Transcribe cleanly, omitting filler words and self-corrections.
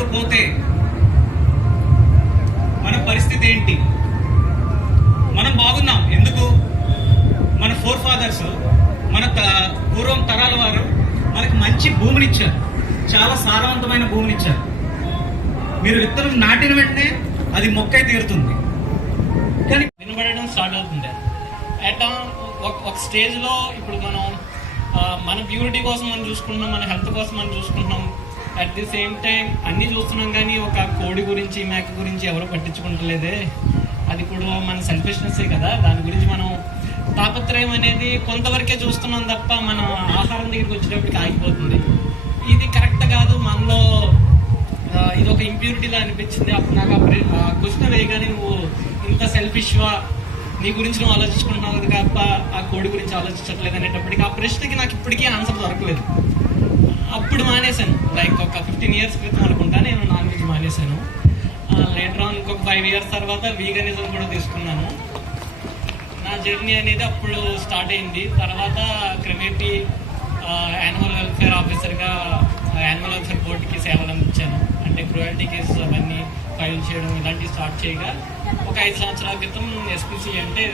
చేసుకుంటూ పోతే మన పరిస్థితి ఏంటి? మనం బాగున్నాం ఎందుకు? మన ఫోర్ ఫాదర్స్, మన పూర్వం తరాల వారు మనకు మంచి భూమినిచ్చారు, చాలా సారవంతమైన భూమినిచ్చారు. మీరు విత్తనం నాటిన వెంటనే అది మొక్కై తీరుతుంది, కానీ వినబడడం స్టార్ట్ అవుతుంది. అట్ ఒక స్టేజ్లో ఇప్పుడు మనం మన ప్యూరిటీ కోసం మనం చూసుకుంటున్నాం, మన హెల్త్ కోసం మనం చూసుకుంటున్నాం. అట్ ది సేమ్ టైం అన్నీ చూస్తున్నాం, కానీ ఒక కోడి గురించి మేక గురించి ఎవరు పట్టించుకుంటలేదే. అది కూడా మన సెల్ఫిష్నెస్సే కదా. దాని గురించి మనం తాపత్రయం అనేది కొంతవరకే చూస్తున్నాం తప్ప మన ఆహారం దగ్గరికి వచ్చేటప్పటికి ఆగిపోతుంది. ఇది కరెక్ట్ కాదు. మనలో ఇది ఒక ఇంప్యూరిటీలా అనిపించింది. అప్పుడు నాకు ఆ క్వశ్చన్ వేయగానే, నువ్వు ఇంత సెల్ఫిష్వా, నీ గురించి నువ్వు ఆలోచించుకుంటున్నావు కదా తప్ప ఆ కోడి గురించి ఆలోచించట్లేదు అనేటప్పటికి ఆ ప్రశ్నకి నాకు ఇప్పటికీ ఆన్సర్ దొరకలేదు. అప్పుడు మానేశాను. లైక్ ఒక 15 years క్రితం అనుకుంటా నేను నాన్ వెజ్ మానేశాను. లేటర్ ఆన్ ఇంకొక 5 years తర్వాత వీగనిజం కూడా తీసుకున్నాను. నా జర్నీ అనేది అప్పుడు స్టార్ట్ అయింది. తర్వాత క్రమేపీ యానిమల్ వెల్ఫేర్ ఆఫీసర్గా యానిమల్ వెల్ఫేర్ బోర్డుకి సేవలు అందించాను. అంటే క్రూయల్టీ కేసెస్ అవన్నీ ఫైల్ చేయడం ఇలాంటివి స్టార్ట్ చేయగా ఒక 5 సంవత్సరాల క్రితం ఎస్పీసీ అంటే